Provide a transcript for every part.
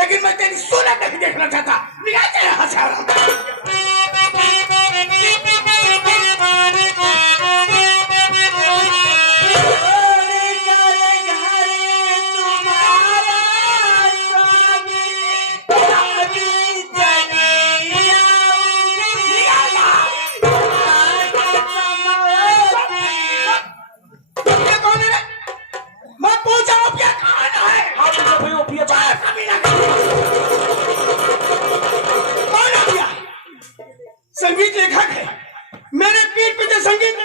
लेकिन मैं तेरी सूरत नहीं देखना चाहता। निकाल दे यहाँ से। संगीत लेखक है, मेरे पीठ पे जो संगीत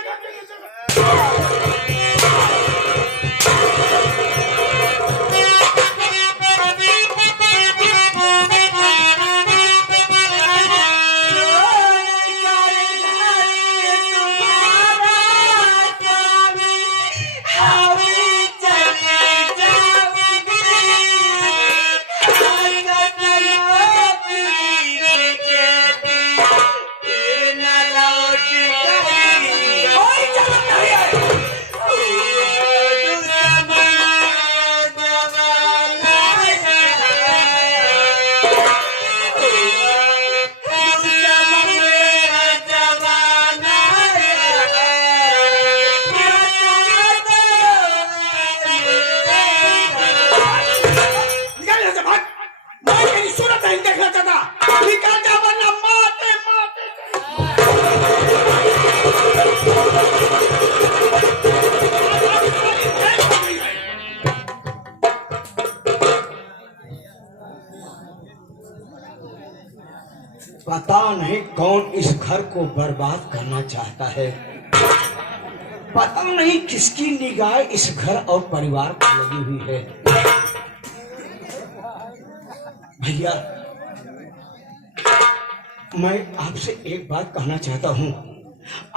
पता नहीं कौन इस घर को बर्बाद करना चाहता है। पता नहीं किसकी निगाह इस घर और परिवार पर लगी हुई है। भैया, मैं आपसे एक बात कहना चाहता हूँ।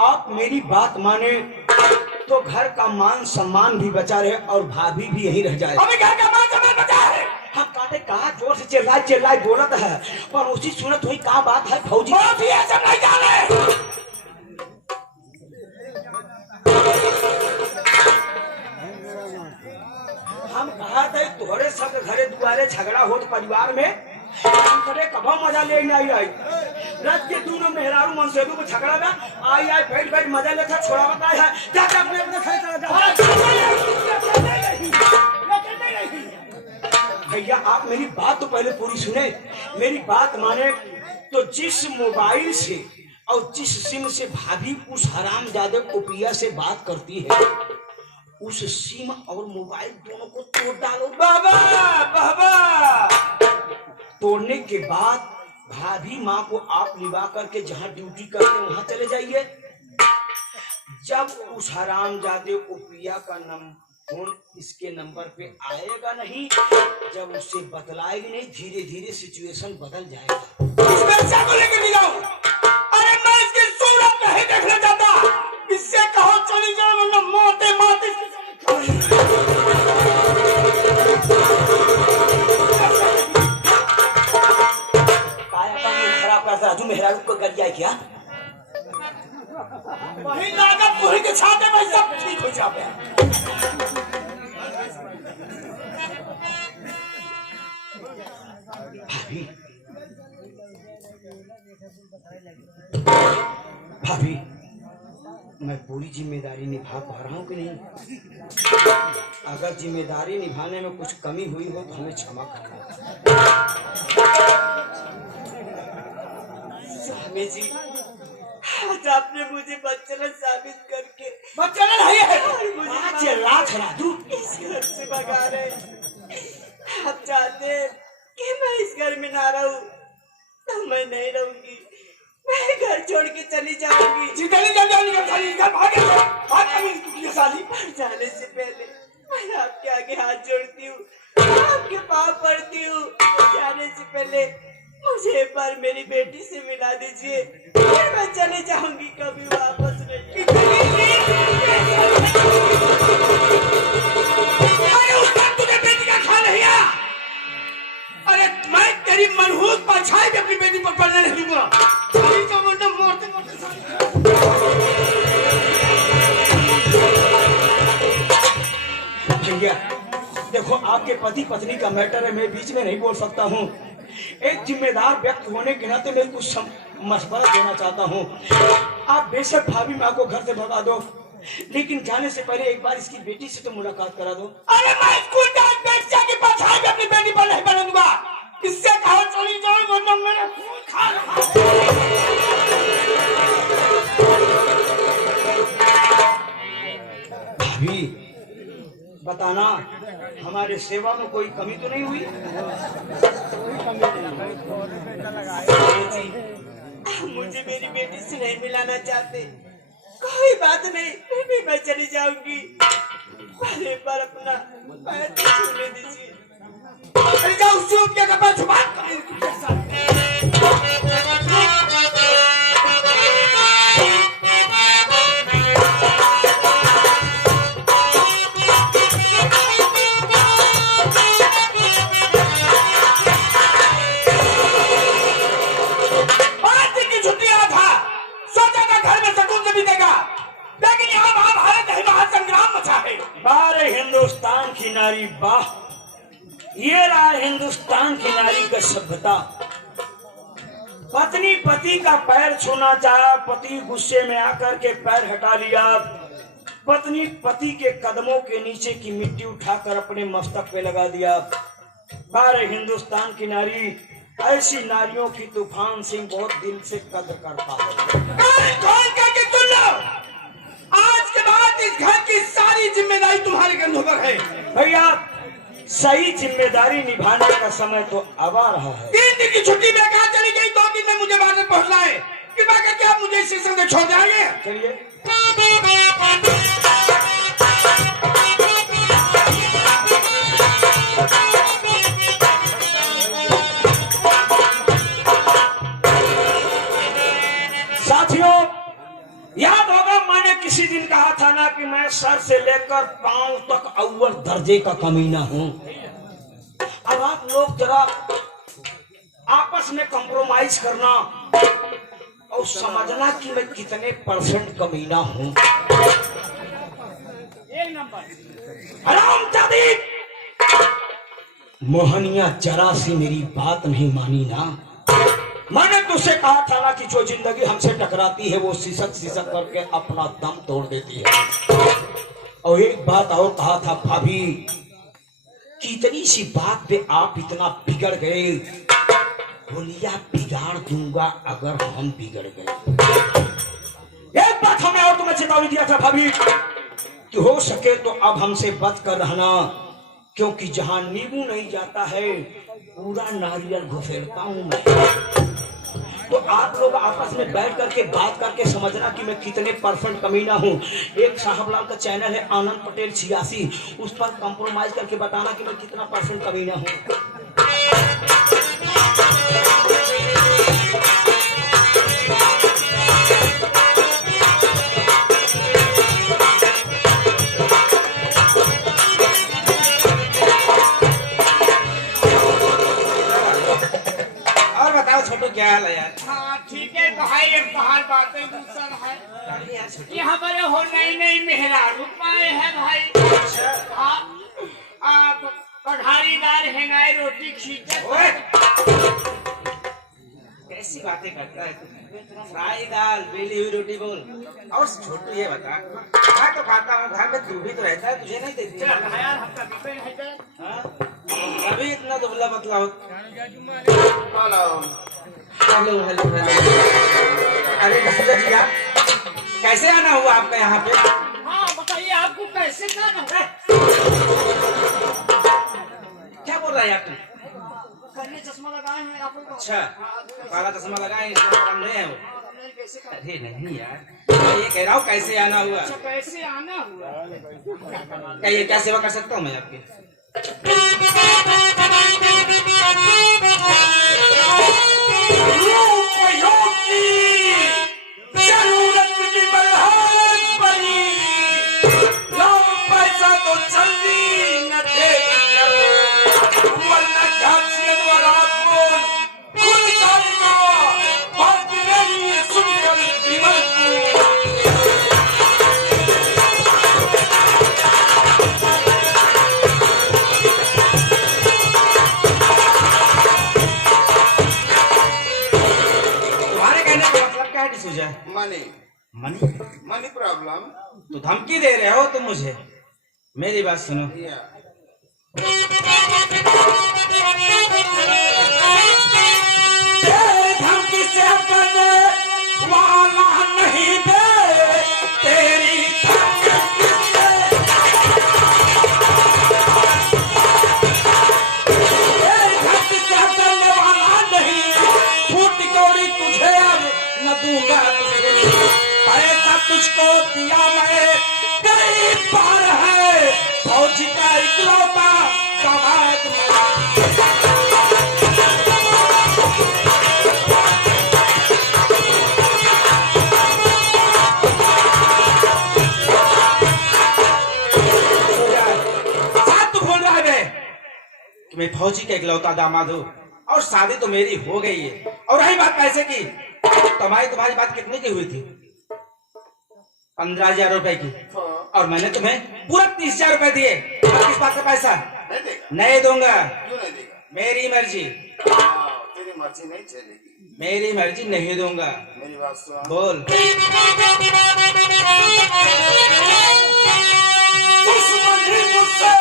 आप मेरी बात माने तो घर का मान सम्मान भी बचा रहे और भाभी भी यही रह जाए। हमें घर का मान सम्मान बचा है। हम कहते कहा जोर से चिल्लाए बोलत है, पर उसी सुनत हुई क्या बात है फौजी भी ऐसा नहीं जाने। हम कहा थे तोहरे सब घरे दुआरे झगड़ा हो परिवार में, हम करे कभा मजा ले नहीं आई। रात के दोनों मेहरारू मनसेबू को झगड़ा ना आई बैठ मजा लेता छोड़ा बताया है। जाके अपने घर चला जाओ। भैया, आप मेरी बात तो पहले पूरी सुने। मेरी बात माने तो जिस मोबाइल से और जिस सिम से भाभी उस हरामजादे कुपिया से बात करती है, उस सिम और मोबाइल दोनों को तोड़ डालो। बाबा तोड़ने के बाद भाभी माँ को आप लिवा करके जहाँ ड्यूटी करते वहां चले जाइए। जब उस हरामजादे कुपिया का फोन इसके नंबर पे आएगा नहीं, जब उससे बतलाएगी नहीं, धीरे धीरे सिचुएशन बदल जाएगा। इस बच्चे को लेकर मिलाओ। अरे मैं इसकी सूरत नहीं देखना चाहता। इससे कहो चली जाओ वरना मोटे माते खराब कर राजू मेहरारू को कर जाए क्या? वही लागत पूरी के छाते में सब ठीक हो जाए। भाभी, मैं पूरी जिम्मेदारी निभा पा रहा हूँ कि नहीं? अगर जिम्मेदारी निभाने में कुछ कमी हुई हो तो हमें क्षमा करना। हमें जी, आज आपने मुझे बच्चन साबित करके बच्चन नहीं है, मुझे 5 लाख राजू इस घर से भगा रहे। आप चाहते कि मैं इस घर में ना रहूं तो मैं नहीं रहूंगी, मैं घर छोड़ के चली जाऊंगी। जितनी जल्दी जाने का साली घर भागे भाग साली। मर जाने से पहले मैं आपके आगे हाथ जोड़ती हूँ, आपके पाँव पड़ती हूँ। जाने से पहले मुझे एक बार मेरी बेटी से मिला दीजिए, फिर मैं चले जाऊंगी, कभी वापस नहीं। अरे उस वक्त तुझे बेटी का ख्याल नहीं आया? अरे मैं तेरी मनहूस परछाई भी अपनी बेटी पर पड़ने नहीं दूंगा। साली का मुंडा मोड़ते मोड़ते भैया देखो, आपके पति पत्नी का मैटर है, मैं बीच में नहीं बोल सकता हूँ। एक जिम्मेदार व्यक्ति होने के नाते मैं कुछ मशवरा देना चाहता हूँ। आप बेशक भाभी माँ को घर से भगा दो, लेकिन जाने से पहले एक बार इसकी बेटी से तो मुलाकात करा दो। अरे मैं स्कूल बेटिया की परछाई भी अपनी बेटी पर नहीं बनने दूंगा। इससे कहा चली जाओ वरना मेरा खून खा रहा। भाभी बताना, हमारे सेवा में कोई कमी तो नहीं हुई? मुझे मेरी बेटी से नहीं मिलाना चाहते, कोई बात नहीं, फिर भी मैं चली जाऊंगी। पहले बार अपना पैर तो छूने दीजिए। जाओ सूप के कपड़ा छुपा। हिंदुस्तान की नारी वाह, ये रहा हिंदुस्तान की नारी का सभ्यता। पत्नी पति का पैर छूना चाहा, पति गुस्से में आकर के पैर हटा लिया। पत्नी पति के कदमों के नीचे की मिट्टी उठाकर अपने मस्तक पे लगा दिया। बारे हिंदुस्तान की नारी, ऐसी नारियों की तूफान सिंह बहुत दिल से कदर करता है। आज के बाद इस घर की सारी जिम्मेदारी तुम्हारे कंधों पर है। भैया सही जिम्मेदारी निभाने का समय तो अब आ रहा है। 3 दिन की छुट्टी बेकार चली गई, 2 दिन में मुझे बाहर पहुंचना है। कृपा करके आप मुझे स्टेशन से छोड़ जाइए। चलिए। साथियों याद होगा, मैंने किसी दिन कहा था ना कि मैं सर से लेकर पांव तक अव्वल दर्जे का कमीना हूं। अब आप लोग जरा आपस में कंप्रोमाइज करना और समझना कि मैं कितने % कमीना हूं। 1 नंबर हरामजादी मोहनिया, जरा सी मेरी बात नहीं मानी ना। मैंने तुझसे कहा था ना कि जो जिंदगी हमसे टकराती है वो सिसक सिसक करके अपना दम तोड़ देती है। और एक बात और कहा था भाभी, कितनी सी बात पे आप इतना बिगड़ गए। बोलिया बिगाड़ दूंगा अगर हम बिगड़ गए। एक बात हमने और तुम्हें चेतावनी दिया था भाभी कि हो सके तो अब हमसे बच कर रहना, क्योंकि जहां नींबू नहीं जाता है पूरा नारियल घुसेड़ता हूं मैं। तो आप लोग आपस में बैठ करके बात करके समझना कि मैं कितने % कमीना हूँ। एक साहबलाल का चैनल है आनंद पटेल 86, उस पर कंप्रोमाइज करके बताना कि मैं कितना % कमीना हूँ। क्या हाल है यार? हाँ ठीक है भाई, एक बाहर बातें दूसरा है। ये हमारे हो नई मेहरारू पाए है भाई। पढ़ारीदार है, रोटी खींचे। कैसी बातें करता है तू? फ्राई दाल, बेली हुई रोटी बोल। और छोटू ये बता, मैं तो खाता हूँ घर में, तू भी तो रहता है, तुझे नहीं देती? हाँ? अभी इतना दुबला पतला हो। Hello hello hello. अरे भैया जी, आप कैसे आना हुआ आपका यहाँ पे? हाँ बताइए, आपको कैसे जाना है? क्या बोल रहा है यार तू? कन्ने चश्मा लगाए हैं आप लोग। अच्छा, काला चश्मा लगाए, इसका काम नहीं है वो। कैसे का? अरे नहीं यार, मैं ये कह रहा हूँ कैसे आना हुआ? अच्छा कैसे आना हुआ? क्या ये क्या सेवा कर सकता हूँ मैं आपकी? जरूरत की बलहार पड़ी, लाओ पैसा तो जल्दी न दे करो, वरना घासियत वाला बोल खुद जाएगा, बात मेरी सुनकर विमल को। तुम्हारे कहने का मतलब क्या है D'Souza? Money money? Money problem तो धमकी दे रहे हो तुम मुझे? मेरी बात सुनो, या धमकी से करने वाला नहीं बे, तेरी धमकी से करने वाला नहीं, फूट कौड़ी तुझे अब न दूंगा तुझे, पैसा तुझको दिया मैं कई बार है, फौजी का इकलौता दामाद मैं। साथ तो बोल रहा है बे कि मैं फौजी का इकलौता दामाद हूँ, और शादी तो मेरी हो गई है। और रही बात पैसे की, तुम्हारी बात कितने की हुई थी? 15,000 रुपए की, और मैंने तुम्हें पूरा 30,000 रुपए दिए। अब किस बात का पैसा? नहीं देगा? नहीं दूंगा, क्यों नहीं देगा? मेरी मर्जी। तेरी मर्जी नहीं चलेगी, मेरी मर्जी नहीं दूंगा। मेरी बात सुन। बोल। दुश्मनी मुझसे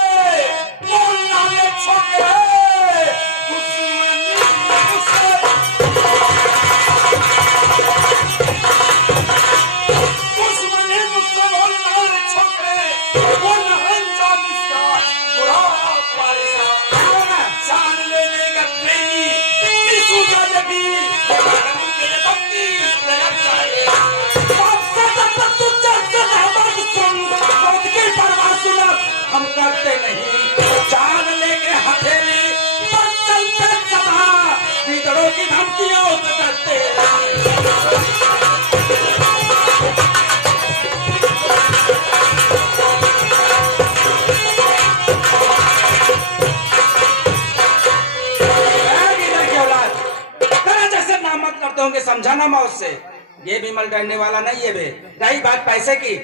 बोलना ले छोटे, दुश्मनी मुझसे, दुश्मनी मुझसे बोलना ले छोटे, बोलना अंजाम इसका बुरा पाएगा, जान ले लेगा प्रेमी, दिसूगा जभी, मालूम तेरे भक्ति प्रयास जाएगा। बाप से जब तू चलते रहमत सुन, मौत की परवाह सुना हम करते नहीं, जान लेके हथेली पर चलते सदा, भीतरों की धमकियों से डरते जैसे नाम मत करते होंगे, समझाना मैं उससे, ये भी मल डरने वाला नहीं है बे। रही बात पैसे की,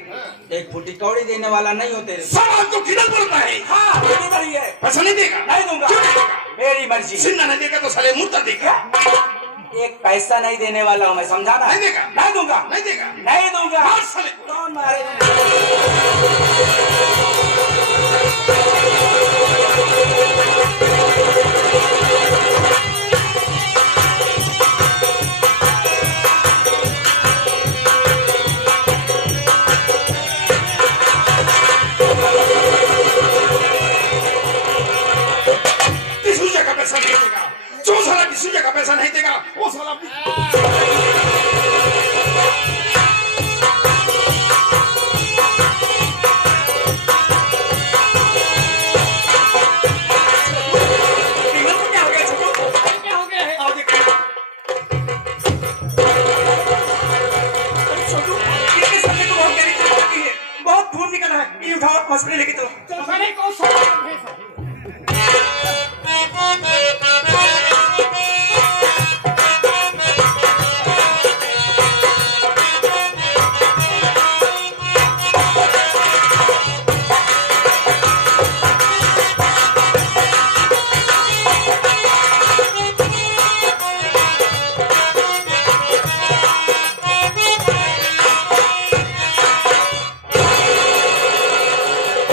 एक फुटी कौड़ी देने वाला नहीं हो तेरे। सवाल तो किधर बोलता है? हाँ इधर ही है। पैसा नहीं देगा? नहीं दूंगा। क्यों नहीं देगा? मेरी मर्जी। जिंदा नहीं देगा तो साले मुर्दा देगा। एक पैसा नहीं देने वाला हूँ मैं, समझाना? नहीं देगा? नहीं दूंगा। नहीं देगा? नहीं दूंगा। मार साले को। कौन मारे? डिसूजा का पैसा नहीं देगा, जो साला डिसूजा का पैसा नहीं देगा वो साला विमल को क्या हो गया छोटू? क्या हो गया है? आओ देखो। अरे छोटू, इसके सामने तो बहुत गहरी चोट लगी है, बहुत खून निकला है। ये उठाओ, हॉस्पिटल लेके चलो। तो मैंने कौन सा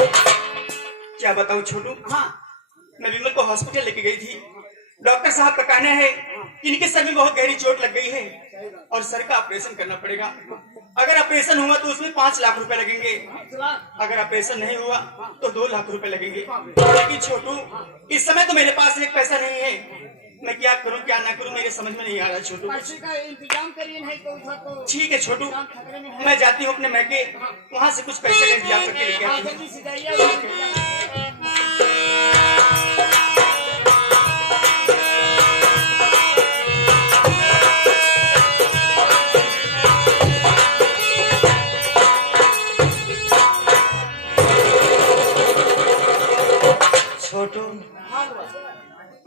क्या बताऊं छोटू, हाँ मैं विमल को हॉस्पिटल लेके गई थी। डॉक्टर साहब का कहना है कि इनके सर में बहुत गहरी चोट लग गई है और सर का ऑपरेशन करना पड़ेगा। अगर ऑपरेशन हुआ तो उसमें 5 लाख रुपए लगेंगे, अगर ऑपरेशन नहीं हुआ तो 2 लाख रुपए लगेंगे। लेकिन छोटू, इस समय तो मेरे पास एक पैसा नहीं है, मैं क्या करूं क्या ना करूं मेरे समझ में नहीं आ रहा छोटू। पैसे का इंतजाम करिए, नहीं तो उधर तो ठीक है छोटू, खतरे में है। मैं जाती हूँ अपने मैके, वहां से कुछ पैसे का इंतजाम करके लेके हाँ, आती हूँ। जल्दी से जाइए। छोटू,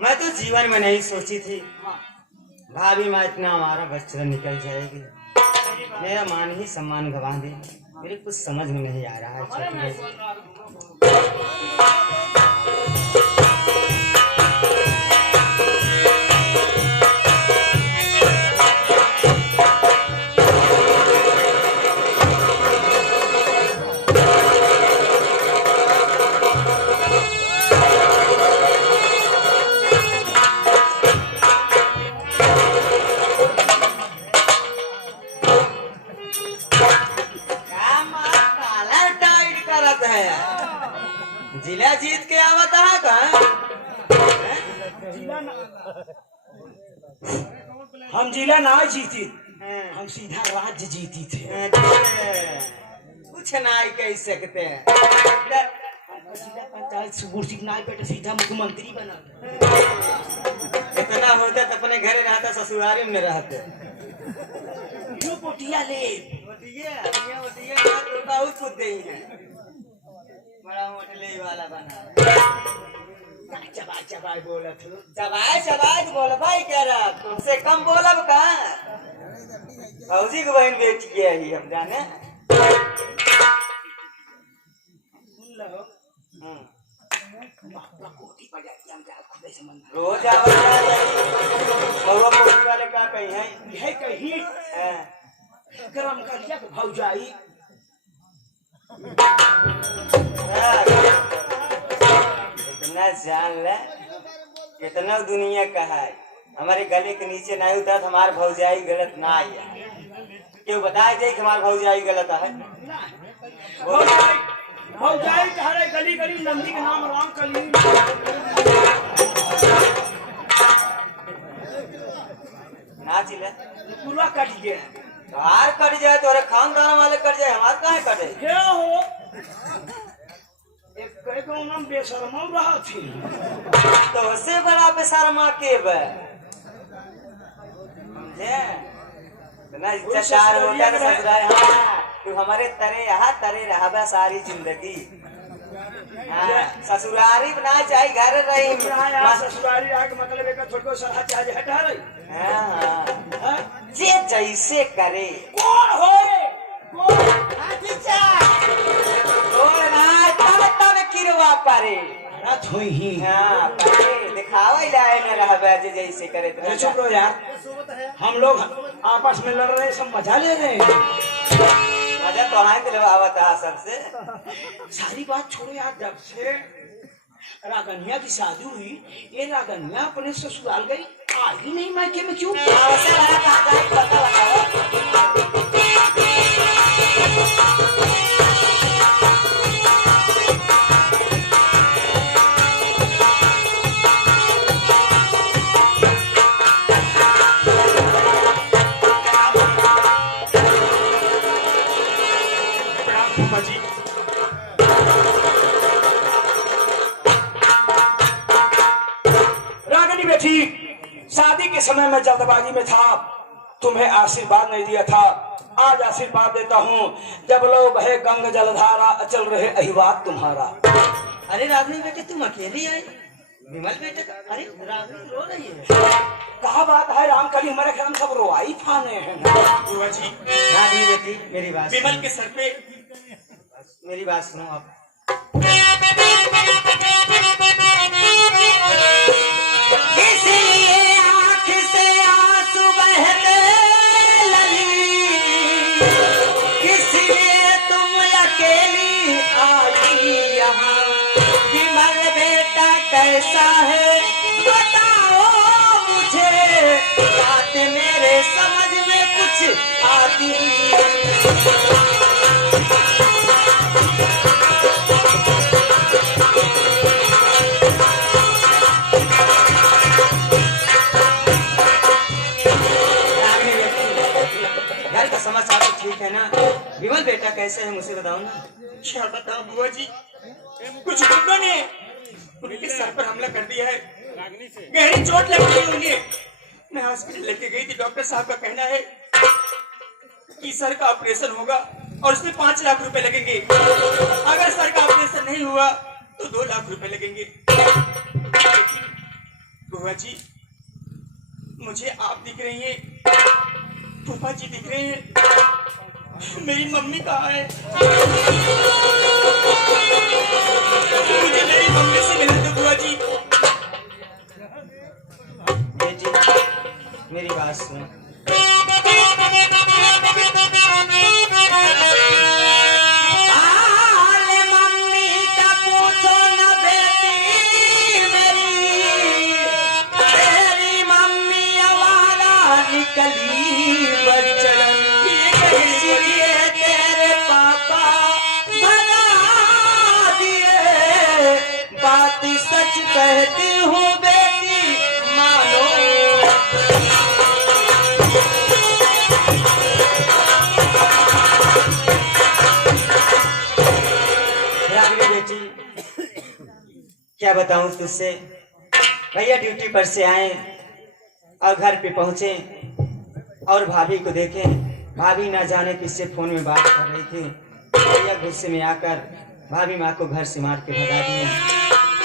मैं तो जीवन में नहीं सोची थी भाभी माँ इतना हमारा बच्चा निकल जाएगी, मेरा मान ही सम्मान गंवा दे। मेरे कुछ समझ में नहीं आ रहा है छोटू भाई। जिला जीत के आवत है का? हम जिला ना जीती, हम सीधा राज्य जीती थे। कुछ नहीं कह सकते। सीधा पंचायत से कुर्सी ना बैठे सीधा मुख्यमंत्री बना। इतना होता तो अपने घरे रहता, ससुरारी में रहते। जो पोटिया ले बहुत कुछ ही है, बड़ा होटले वाला बना। चबा चबा बोलत हो। चबाए चबाए बोल भाई, कह रहा तुमसे कम बोलब का? फौजी की बहन बेटी है ही, हम जाने। कोठी पर जाती हम जा खुद से मन रोज आवाज कोठी वाले का कहीं है? है कहीं गरम कर लिया तो भौजाई इतना जान ले, कितना दुनिया का है। हमारे गले के नीचे नहीं उतरा तो हमारे भौजाई गलत ना आई है। क्यों बताए जाए कि हमारे भौजाई गलत है? भौजाई भौजाई कह गली गली नंदी के नाम राम कली ना चिल्ला पूरा कट गया। बाहर कट जाए तो खानदान वाले कट जाए, हमारे कहाँ कटे? क्या हो एक कहे तो नाम बेशर्मा रहा थी तो उससे बड़ा बेशर्मा के बे ना चार होता तो ससुराल। हाँ, तू हमारे तरे यहाँ तरे रहा सारी जिंदगी। हाँ, ससुरारी बना चाहे घर रही। ससुरारी आके मतलब एक छोटो सहा चाहे हटा रही। हाँ, जे जैसे करे। कौन हो तब किरवा पारे रात हुई ही। हाँ, दिखावा जाए न रहा जैसे करे। चुप रहो यार, हम लोग आपस में लड़ रहे, सब मजा ले रहे हैं। मजा तो हाँ दिलवा था सबसे। सारी बात छोड़ो यार, जब से रागनिया की शादी हुई, ये रागनिया अपने ससुराल गई, आ ही नहीं मायके में क्यों? रागनी बेटी, शादी के समय में जल्दबाजी में था, तुम्हें आशीर्वाद नहीं दिया था। आज आशीर्वाद देता हूँ, जब लो बहे गंग जलधारा, अचल रहे अहिवाद तुम्हारा। अरे रागनी बेटे, तुम अकेली आई? विमल बेटे, अरे रागनी रो रही है। कहा बात है रामकली, हमारे घर में सब रोआई फाने हैं। बुआ जी, रागनी बेटी मेरी बात विमल के सर पे मेरी बात सुनो आप। इसलिए आँख से आंसू बहने लगी, इसलिए तुम अकेली आई कैसा है बताओ मुझे, बात मेरे समझ में कुछ आती घर का समाचार तो ठीक है ना? विमल बेटा कैसे है मुझे बताओ ना। क्या बताऊं बुआ जी, कुछ गुंडों ने उनके सर पर हमला कर दिया है, गहरी चोट लग गई उन्हें। मैं हॉस्पिटल लेके गई थी, डॉक्टर साहब का कहना है कि सर का ऑपरेशन होगा और उसमें 5 लाख रुपए लगेंगे। अगर सर का ऑपरेशन नहीं हुआ तो 2 लाख रुपए लगेंगे। बुआ जी, मुझे आप दिख रही हैं, फूफा जी दिख रहे हैं, मेरी मम्मी कहाँ है? मुझे मेरी मम्मी से मिलने दो बुआ जी। बेटी मेरी बात सुनो। मम्मी का पूछो न बेटी मेरी मम्मी आवारा निकली बचन, इसलिए तेरे पापा भगा दिए। बात सच कहती हूँ बेटी मानो। बेटी क्या बताऊं तुझसे, भैया ड्यूटी पर से आए और घर पे पहुंचे और भाभी को देखे। भाभी ना जाने किससे फोन में बात कर रही थी। भैया गुस्से में आकर भाभी माँ को घर से मार के भगा दिए।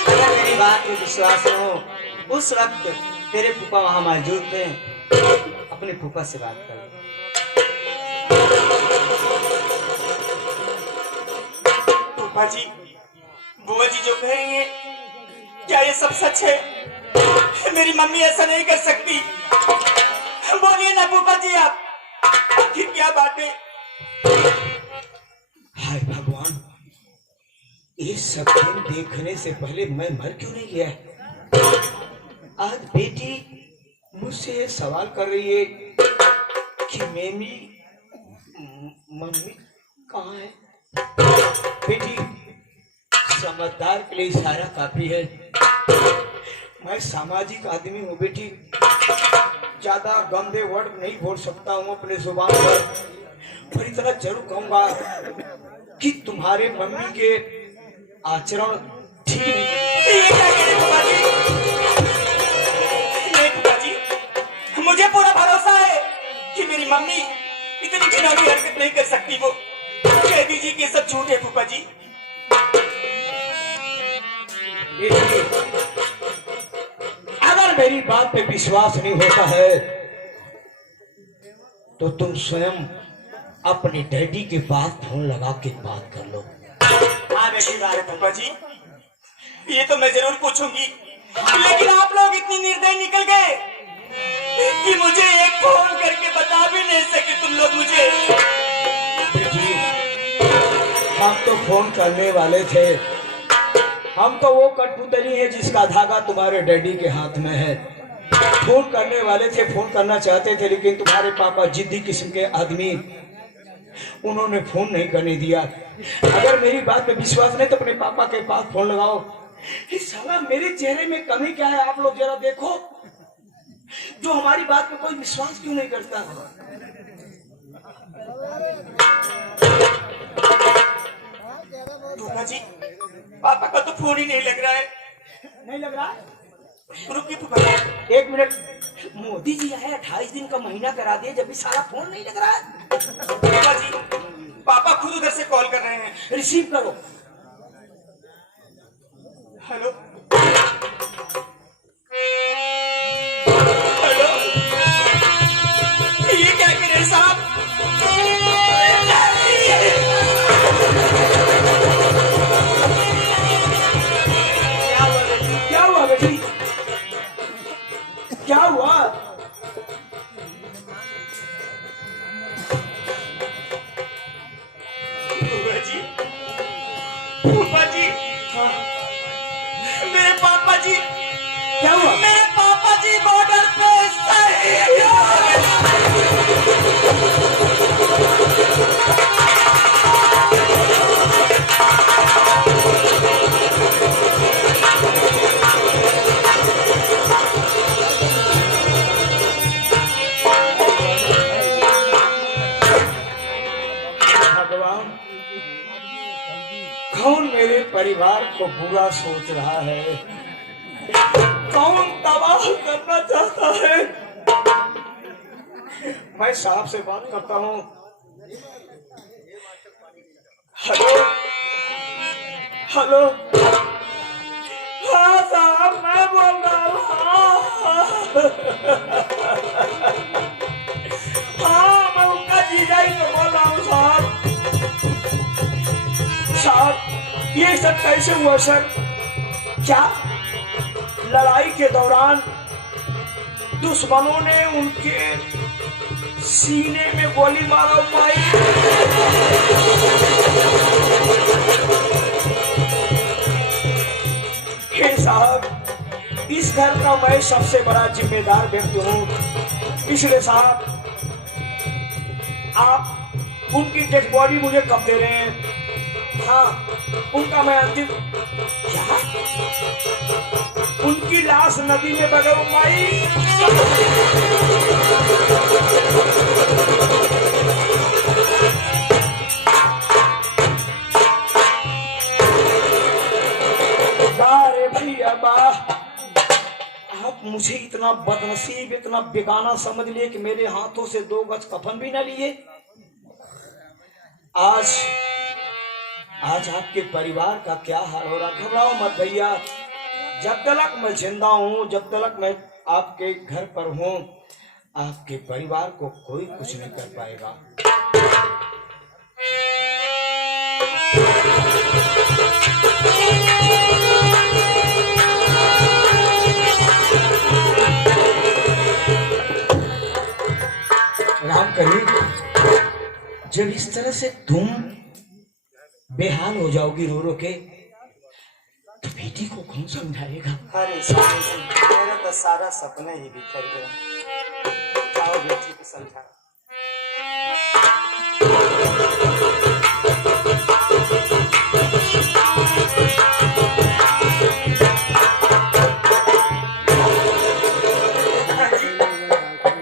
अगर मेरी बात में विश्वास न हो, उस वक्त तेरे फूफा वहां मौजूद थे, अपने फूफा से बात कर। फूफा जी, बुआ जी जो कह रही है, क्या ये सब सच है? मेरी मम्मी ऐसा नहीं कर सकती। बोलिए ना फूफा जी, आप आखिर क्या बात है? हाय भगवान, ये सब दिन देखने से पहले मैं मर क्यों नहीं गया? आज बेटी मुझसे ये सवाल कर रही है कि मेरी मम्मी कहाँ है। बेटी, समझदार के लिए इशारा काफी है। मैं सामाजिक आदमी हूँ बेटी, ज्यादा गंदे वर्ड नहीं बोल सकता हूँ अपने जुबान पर इतना जरूर कहूंगा कि तुम्हारे मम्मी के आचरण ठीक नहीं फूफा जी, मुझे पूरा भरोसा है कि मेरी मम्मी इतनी घिनौनी हरकत नहीं कर सकती। वो कह दीजिए कि सब झूठ है फूफा जी। अगर मेरी बात पे विश्वास नहीं होता है तो तुम स्वयं अपने डैडी के पास फोन लगा के बात कर लो। हाँ बेटी बात है फूफा जी, ये तो मैं जरूर पूछूंगी, लेकिन आप लोग इतनी निर्दयी निकल गए कि मुझे एक फोन करके बता भी नहीं सके तुम लोग मुझे। बेटी, हम तो फोन करने वाले थे, हम तो वो कठपुतली है जिसका धागा तुम्हारे डैडी के हाथ में है। फोन करने वाले थे, फोन करना चाहते थे, लेकिन तुम्हारे पापा जिद्दी किस्म के आदमी, उन्होंने फोन नहीं करने दिया। अगर मेरी बात पे विश्वास नहीं तो अपने पापा के पास फोन लगाओ। इस साला मेरे चेहरे में कमी क्या है आप लोग जरा देखो, जो हमारी बात पे कोई विश्वास क्यों नहीं करता। फूफा जी, पापा का तो फोन ही नहीं लग रहा है। नहीं लग रहा? रुकिए फूफा जी, 1 मिनट। मोदी जी आए 28 दिन का महीना करा दिए, जब भी सारा फोन नहीं लग रहा है। फूफा जी, पापा खुद उधर से कॉल कर रहे हैं। रिसीव करो। हेलो हेलो, ये क्या कह रहे हैं साहब? क्या हुआ बेटी? क्या हुआ? फूफा जी, फूफा जी, मेरे पापा जी मेरे परिवार को बुरा सोच रहा है? कौन तबाह करना चाहता है? मैं साहब से बात करता हूँ। हेलो हेलो, हाँ साहब मैं बोल रहा हूँ। हाँ मैं उनका जीजा ही तो बोल रहा हूँ साहब। साहब ये सब कैसे हुआ सर? क्या लड़ाई के दौरान दुश्मनों ने उनके सीने में गोली मारा पाई? हे साहब, इस घर का मैं सबसे बड़ा जिम्मेदार व्यक्ति हूँ, इसलिए साहब आप उनकी डेड बॉडी मुझे कब दे रहे हैं? हाँ उनका मैं अंतिम, क्या उनकी लाश नदी में बगाऊंगाई? अरे भैया आप मुझे इतना बदनसीब, इतना बेगाना समझ लिए कि मेरे हाथों से 2 गज कफन भी न लिए। आज आपके परिवार का क्या हाल हो रहा? घबराओ मत भैया, जब तक मैं जिंदा हूँ, जब तक मैं आपके घर पर हूँ, आपके परिवार को कोई कुछ नहीं कर पाएगा। राम करीब, जब इस तरह से तुम बेहाल हो जाओगी रो रो के, तो बेटी को कौन समझाएगा? अरे स्वामी जी, मेरा तो सारा सपना ही बिखर गया। जाओ बेटी को समझाओ।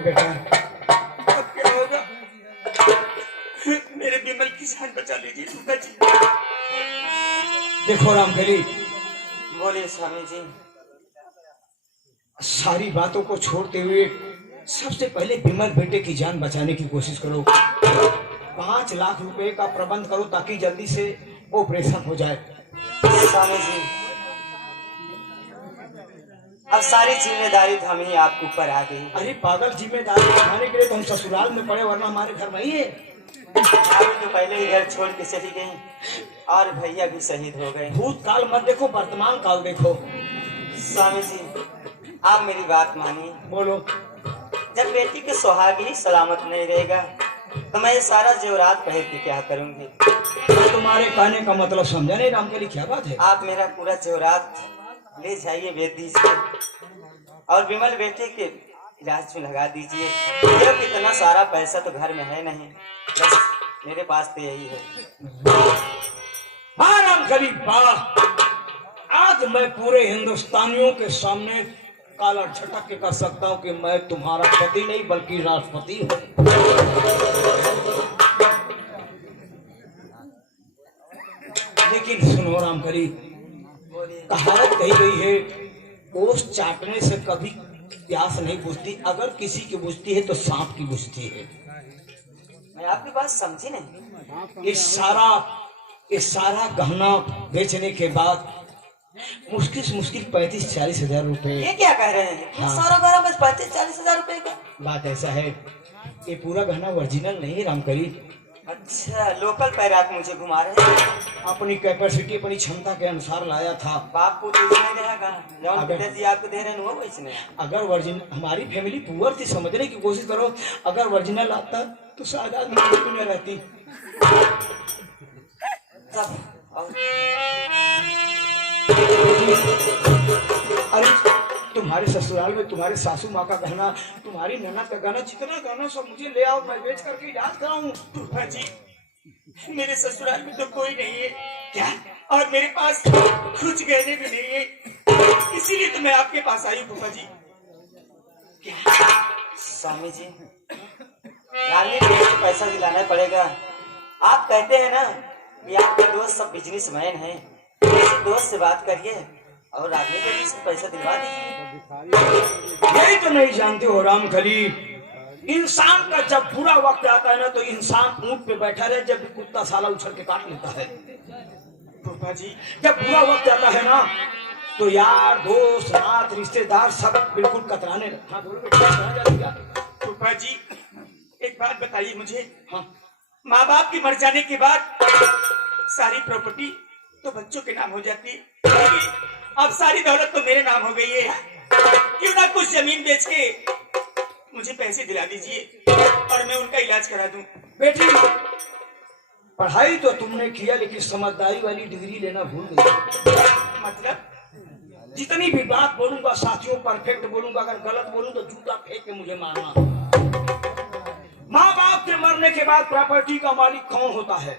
बेटा अब क्या होगा? मेरे विमल की जान बचा लीजिए फूफा जी। देखो रामकली, बोलिए स्वामी जी। सारी बातों को छोड़ते हुए सबसे पहले विमल बेटे की जान बचाने की कोशिश करो। 5 लाख रुपए का प्रबंध करो ताकि जल्दी से ऑपरेशन हो जाए। स्वामी जी, अब सारी जिम्मेदारी तो हम ही आपके ऊपर आ गई। अरे पागल, जिम्मेदारी उठाने के लिए तो हम ससुराल में पड़े, वरना हमारे घर में ही है। अभी तो पहले ही घर छोड़ के चली गई और भैया भी शहीद हो गए। भूतकाल मत देखो, वर्तमान काल देखो। स्वामी जी, आप मेरी बात मानिए। बोलो। जब बेटी के सुहाग ही सलामत नहीं रहेगा तो मैं ये सारा जेवरात पहन के क्या करूंगी? तो तुम्हारे कहने का मतलब समझा नहीं रामकली, क्या बात है? आप मेरा पूरा जेवरात ले जाइए, बेच दीजिए और विमल बेटे के इलाज में लगा दीजिए। ये इतना सारा पैसा तो घर में है नहीं, बस मेरे पास तो यही है। हाँ रामकली वाह, आज मैं पूरे हिंदुस्तानियों के सामने काला झटक के कर सकता हूँ कि मैं तुम्हारा पति नहीं बल्कि राष्ट्रपति हूँ। लेकिन सुनो रामकली, कहावत कही गई है, ओस चाटने से कभी प्यास नहीं बुझती, अगर किसी की बुझती है तो सांप की बुझती है। मैं आपकी बात समझी नहीं। ये सारा गहना बेचने के बाद मुश्किल से मुश्किल 35-40 हजार रुपए। ये क्या कह रहे हैं? हाँ। सारा गहना बस 35-40 हजार रुपए का? बात ऐसा है, ये पूरा गहना ओरिजिनल नहीं है रामकली। अच्छा, लोकल पैराक मुझे घुमा रहे हैं। अपनी कैपेसिटी, अपनी क्षमता के अनुसार लाया था। बाप को तो इसमें रहेगा, जौन अगर- पिताजी आपको दे रहे हैं वो इसमें। अगर ओरिजिनल, हमारी फैमिली पुअर थी, समझने की कोशिश करो। अगर ओरिजिनल आता तो शायद आज में रहती। सब और अरे तुम्हारे ससुराल में तुम्हारे सासू माँ का गहना, तुम्हारी ननद का गहना, जितना गहना सब मुझे ले आओ, मैं बेच करके इलाज कराऊं। फूफा जी, मेरे ससुराल में तो कोई नहीं है क्या, और मेरे पास कुछ गहने भी नहीं है, इसीलिए तो मैं आपके पास आई हूँ फूफा जी। स्वामी जी, रानी को पैसा दिलाना पड़ेगा। आप कहते हैं ना कि आपका दोस्त सब बिजनेसमैन है, किसी दोस्त से बात करिए और रागनी बेटी से पैसा दिलवा दीजिए। यही तो नहीं जानते हो राम खली, इंसान का जब बुरा वक्त आता है ना तो इंसान ऊंट पे बैठा रहे, जब भी कुत्ता साला उछल के काट लेता है। फूफा जी, जब बुरा वक्त आता है ना तो यार दोस्त नात रिश्तेदार सब बिल्कुल कतराने लगते। हाँ बोलो बेटा, कहाँ जा रही है? फूफा जी एक बात बताइए मुझे। हाँ माँ बाप के मर जाने के बाद सारी प्रॉपर्टी तो बच्चों के नाम हो जाती है, लेकिन अब सारी दौलत तो मेरे नाम हो गई है। क्यों ना कुछ जमीन बेच के मुझे पैसे दिला दीजिए और मैं उनका इलाज करा दूं। बेटी, पढ़ाई तो तुमने किया लेकिन समझदारी वाली डिग्री लेना भूल गई। मतलब जितनी भी बात बोलूंगा साथियों परफेक्ट बोलूंगा, अगर गलत बोलूं तो जूता फेंक के मुझे मारना। माँ बाप के मरने के बाद प्रॉपर्टी का मालिक कौन होता है?